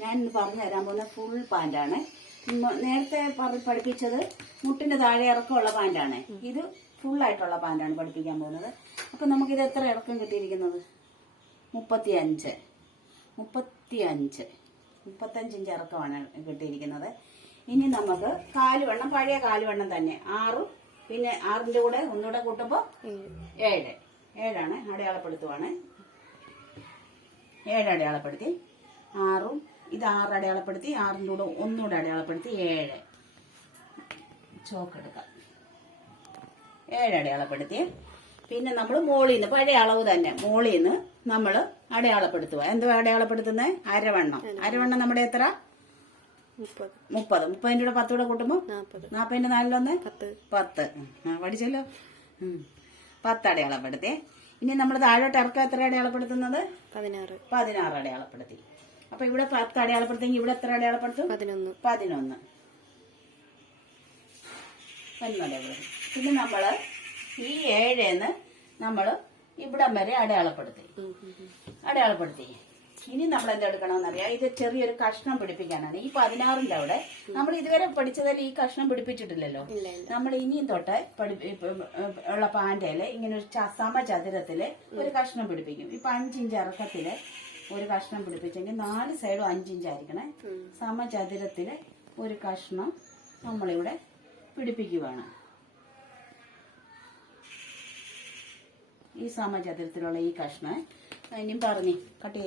ഞാൻ ഇന്ന് പറഞ്ഞു തരാൻ പോകുന്ന ഫുൾ പാന്റാണ് നേരത്തെ പറഞ്ഞ് പഠിപ്പിച്ചത് മുട്ടിന്റെ താഴെ ഇറക്കമുള്ള പാന്റാണ് ഇത് ഫുൾ ആയിട്ടുള്ള പാന്റാണ് പഠിപ്പിക്കാൻ പോകുന്നത്. അപ്പൊ നമുക്കിത് എത്ര ഇറക്കം കിട്ടിയിരിക്കുന്നത്? മുപ്പത്തി അഞ്ച് മുപ്പത്തി അഞ്ച് മുപ്പത്തഞ്ച് ഇഞ്ച് ഇറക്കമാണ് കിട്ടിയിരിക്കുന്നത്. ഇനി നമുക്ക് കാലുവെണ്ണം പഴയ കാലുവെണ്ണം തന്നെ. ആറും പിന്നെ ആറിന്റെ കൂടെ ഒന്നുകൂടെ കൂട്ടുമ്പോൾ ഏഴ്. ഏഴാണ് അടയാളപ്പെടുത്തുവാണ്. ഏഴ് അടയാളപ്പെടുത്തി. ആറും ഇത് ആറ് അടയാളപ്പെടുത്തി ആറിന്റെ കൂടെ ഒന്നുകൂടെ അടയാളപ്പെടുത്തി ഏഴ്. ചോക്കെടുക്കാം ഏഴ് അടയാളപ്പെടുത്തി. പിന്നെ നമ്മൾ മോളിൽ നിന്ന് പഴയ അളവ് തന്നെ. മോളിൽ നിന്ന് നമ്മൾ അടയാളപ്പെടുത്തുക. എന്തുവാ അടയാളപ്പെടുത്തുന്നത് അരവണ്ണം. അരവണ്ണം. നമ്മുടെ എത്ര? മുപ്പത്. മുപ്പത്. മുപ്പതിന്റെ കൂടെ പത്ത് കൂടെ കൂട്ടുമ്പോൾ നാൽപ്പത് നാൽപ്പതിന്റെ നാലിലൊന്ന് പത്ത്. പഠിച്ചല്ലോ. പത്ത് അടയാളപ്പെടുത്തി. ഇനി നമ്മൾ താഴോട്ട് ഇറക്കം എത്ര അടയാളപ്പെടുത്തുന്നത്? പതിനാറ്. പതിനാറ് അടയാളപ്പെടുത്തി. അപ്പൊ ഇവിടെ പത്ത് അടയാളപ്പെടുത്തെങ്കിൽ ഇവിടെ എത്ര അടയാളപ്പെടുത്തും? പതിനൊന്ന്. പതിനൊന്ന്. പതിനൊന്ന് അടയാളപ്പെടുത്തി പിന്നെ നമ്മൾ ഈ ഏഴേന്ന് നമ്മൾ ഇവിടം വരെ അടയാളപ്പെടുത്തി. അടയാളപ്പെടുത്തി. ഇനി നമ്മൾ എന്തെടുക്കണമെന്നറിയാം ഇത് ചെറിയൊരു കഷ്ണം പിടിപ്പിക്കാനാണ്. ഈ പതിനാറിന്റെ അവിടെ നമ്മൾ ഇതുവരെ പഠിച്ചതിൽ ഈ കഷ്ണം പിടിപ്പിച്ചിട്ടില്ലല്ലോ. നമ്മൾ ഇനിയും തൊട്ട് ഉള്ള പാന്റയിൽ ഇങ്ങനെ ഒരു ചസമ ചതുരത്തിൽ ഒരു കഷ്ണം പിടിപ്പിക്കും. ഇപ്പൊ അഞ്ചിഞ്ച് ഇറക്കത്തിൽ ഒരു കഷ്ണം പിടിപ്പിച്ചെങ്കിൽ നാല് സൈഡും അഞ്ചിഞ്ചായിരിക്കണേ. സമചതുരത്തിൽ ഒരു കഷ്ണം നമ്മളിവിടെ പിടിപ്പിക്കുവാണ്. ഈ സമചതുരത്തിലുള്ള ഈ കഷ്ണം ഇനിയും പറഞ്ഞു കട്ട്